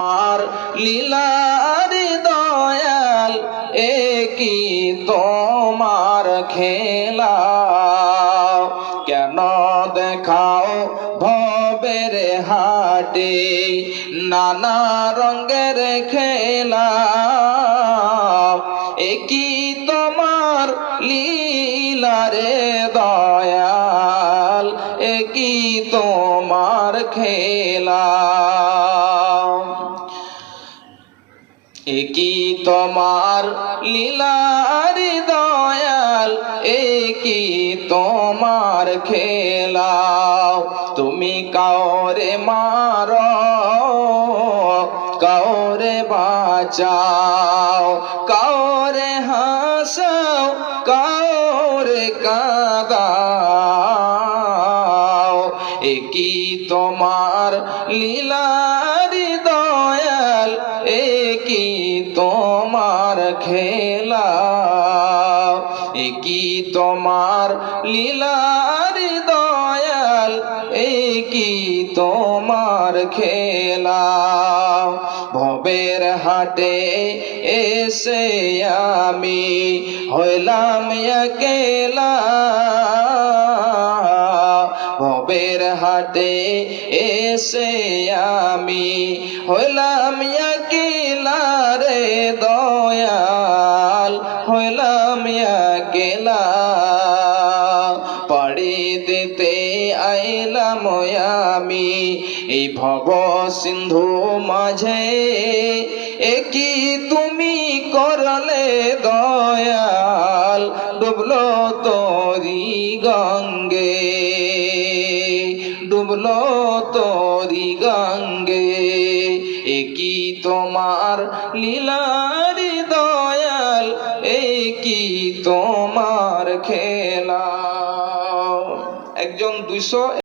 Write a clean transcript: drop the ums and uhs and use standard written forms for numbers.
আর লীলার দয়াল একই তোমার খেলা, কেন দেখাও ভবের হাটে নানা রঙের খেলা। একই তোমার লীলারে দয়াল, একই তোমার খেলা। একই তোমার লীলার দয়াল, একই তোমার খেলা। তুমি কাউরে মারো, কাউরে বাঁচাও, কাউরে হাসাও, কাউরে কাঁদাও। একই তোমার লীলার দয়াল, একই তোমার খেলা। একই তোমার লীলার দয়াল, একই তোমার খেলা। ভবের হাটে এসে আমি হইলাম একেলা, ভবের হাটে এসে আমি হইলাম একেলা রে দয়াল, হইলাম একেলা। পাড়ি দিতে আইলাম আমি এই ভব সিন্ধু মাঝে, একই তুমি করলে দয়াল, ডুবলো তোরি গঙ্গে, ডুবলো তোরি গঙ্গে। একই তোমার লীলার দয়াল, একই তোমার খেলা। একজন 200